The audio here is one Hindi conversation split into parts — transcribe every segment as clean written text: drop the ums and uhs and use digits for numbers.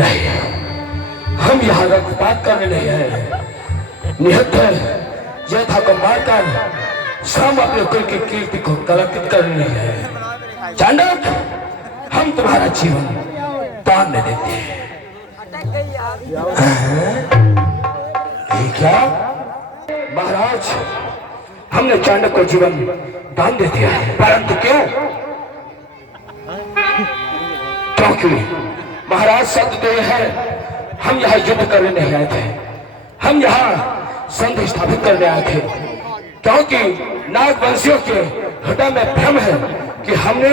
नहीं, हम यहाँ रक्तपात करने नहीं है, निहत्थ है यथा को मारकर हम अपने कुल की कीर्ति को कलंकित करने नहीं है। चांडक, हम तुम्हारा जीवन दान में देते हैं। क्या महाराज, हमने चांडक को जीवन दान दे दिया है, परंतु क्यों? क्योंकि महाराज सत्य तो यह है, हम यहाँ युद्ध करने नहीं आए थे, हम यहाँ संधि स्थापित करने आए थे, क्योंकि नागवंशियों के हृदय में भ्रम है कि हमने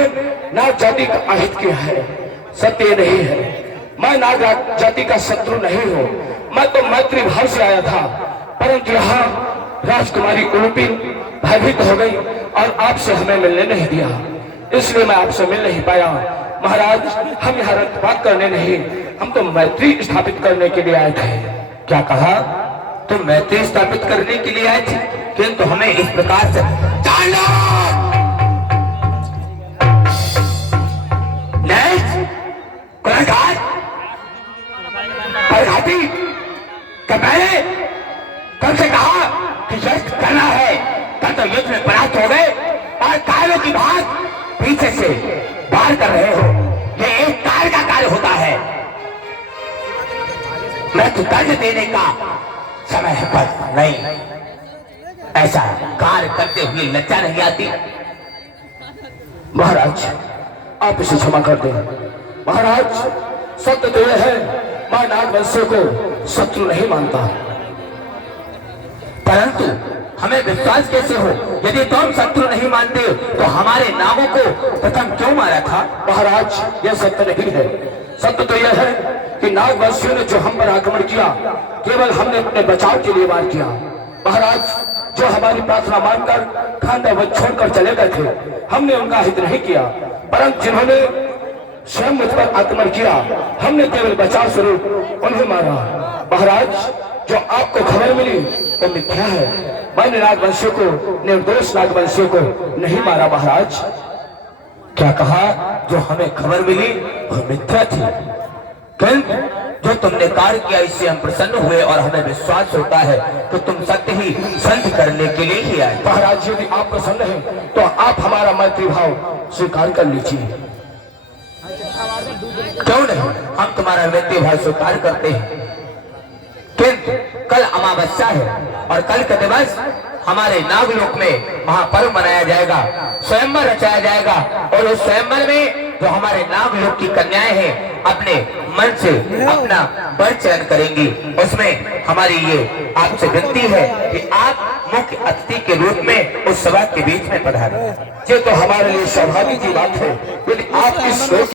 नाग जाति का अहित किया है। सत्य नहीं है, मैं नाग जाति का शत्रु नहीं हूँ, मैं तो मैत्री भाव से आया था, परंतु यहाँ राजकुमारी उलूपी भयभीत हो गई और आपसे हमें मिलने नहीं दिया, इसलिए मैं आपसे मिल नहीं पाया। महाराज, हम यहाँ रक्तपात करने नहीं, हम तो मैत्री स्थापित करने के लिए आए थे। क्या कहा? तुम मैत्री स्थापित करने के लिए आए थे, किंतु हमें इस प्रकार से कब से कहा कि युद्ध करना है, कल तो युद्ध में परास्त हो गए और कार्यों की बात पीछे से बाहर कर रहे हो। ये एक कार्य का कार्य होता है, मृत्यु दंड देने का समय है, पर नहीं, ऐसा कार्य करते हुए लज्जा नहीं आती। महाराज, आप इसे क्षमा कर दें। महाराज, सत्य तो यह है, मैं नागवंशियों को शत्रु नहीं मानता, परंतु हमें विश्वास कैसे हो? यदि तुम शत्रु नहीं मानते तो हमारे नागों को प्रथम क्यों मारा था? महाराज, यह सत्य नहीं है। सत्य तो यह है कि नागवंशियों ने जो हम पर आक्रमण किया, केवल हमने अपने बचाव के लिए वार किया। महाराज, जो हमारी प्रार्थना मानकर खानदान छोड़कर चले गए थे, हमने उनका हित नहीं किया, परंतु जिन्होंने स्वयं मुझ पर आक्रमण किया, हमने केवल बचाव स्वरूप उन्हें मारा। महाराज, जो आपको खबर मिली वो मिथ्या है, मैंने नागवंशियों को, निर्दोष नागवंशियों को नहीं मारा। महाराज, क्या कहा? जो हमें खबर मिली वो मिथ्या थी, किंतु जो तुमने कार्य किया इससे हम प्रसन्न हुए और हमें विश्वास होता है कि तुम सत्य ही संधि करने के लिए ही आए। महाराज, यदि आप प्रसन्न हैं तो आप हमारा मैत्री भाव स्वीकार कर लीजिए। क्यों नहीं, हम तुम्हारा मैत्री भाव स्वीकार करते हैं, किंतु कल अमावस्या है और कल के दिवस हमारे नागलोक में महापर्व मनाया जाएगा, स्वयंवर रचाया जाएगा, और उस स्वयंवर में जो हमारे नागलोक की कन्याएं हैं अपने मन से अपना वर चयन करेंगी। उसमें हमारी ये आपसे विनती है कि आप मुख्य अतिथि के रूप में उस सभा के बीच में पधारें। ये तो हमारे लिए सौभाग्य की बात है, यदि आप इस